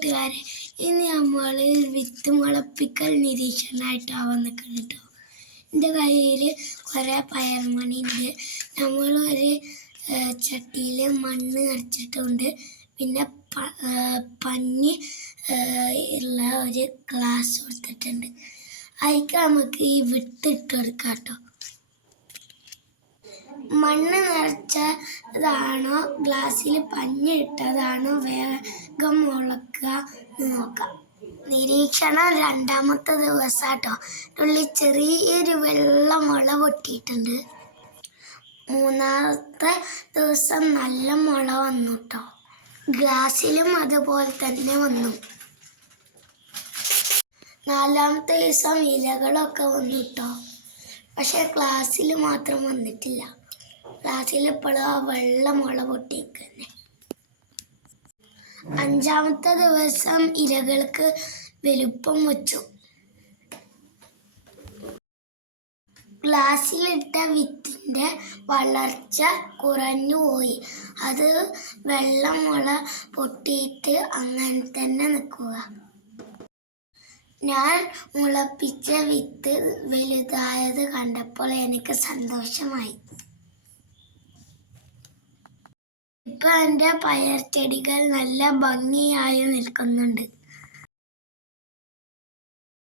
കൂട്ടുകാരെ ഇനി നമ്മൾ വിത്ത് മുളപ്പിക്കൽ നിരീക്ഷണമായിട്ടാവാൻ നിൽക്കണം കേട്ടോ എന്റെ കയ്യിൽ കുറേ പയർമണി ഉണ്ട് നമ്മൾ ഒരു ചട്ടിയിൽ മണ്ണ് നിറച്ചിട്ടുണ്ട് പിന്നെ പഞ്ഞി ഉള്ള ഒരു ഗ്ലാസ് കൊടുത്തിട്ടുണ്ട്. അതിക്ക് നമുക്ക് ഈ വിത്ത് ഇട്ട് കൊടുക്കാം കേട്ടോ മണ്ണ് നിറച്ചതാണോ ഗ്ലാസ്സിൽ പഞ്ഞി ഇട്ടതാണോ? വേഗം മുളക്കുക നോക്കാം നിരീക്ഷണം രണ്ടാമത്തെ ദിവസം ദിവസാട്ടോ. ഉള്ളിൽ ചെറിയൊരു വെള്ള മുള പൊട്ടിയിട്ടുണ്ട്. മൂന്നാമത്തെ ദിവസം നല്ല മുള വന്നു കേട്ടോ ഗ്ലാസ്സിലും അതുപോലെ തന്നെ വന്നു. നാലാമത്തെ ദിവസം ഇലകളൊക്കെ വന്നു കേട്ടോ പക്ഷെ ക്ലാസ്സിൽ മാത്രം വന്നിട്ടില്ല. ക്ലാസ്സിൽ ഇപ്പോഴും ആ വെള്ള മുള പൊട്ടിയേക്കന്നെ. അഞ്ചാമത്തെ ദിവസം ഇരകൾക്ക് വലുപ്പം വച്ചു. ഗ്ലാസ്സിലിട്ട വിത്തിന്റെ വളർച്ച കുറഞ്ഞു പോയി. അത് വെള്ളമുള പൊട്ടിയിട്ട് അങ്ങനെ തന്നെ നിൽക്കുക. ഞാൻ മുളപ്പിച്ച വിത്ത് വലുതായത് കണ്ടപ്പോൾ എനിക്ക് സന്തോഷമായി. ഇപ്പൊ എന്റെ പയർ ചെടികൾ നല്ല ഭംഗിയായി നിൽക്കുന്നുണ്ട്.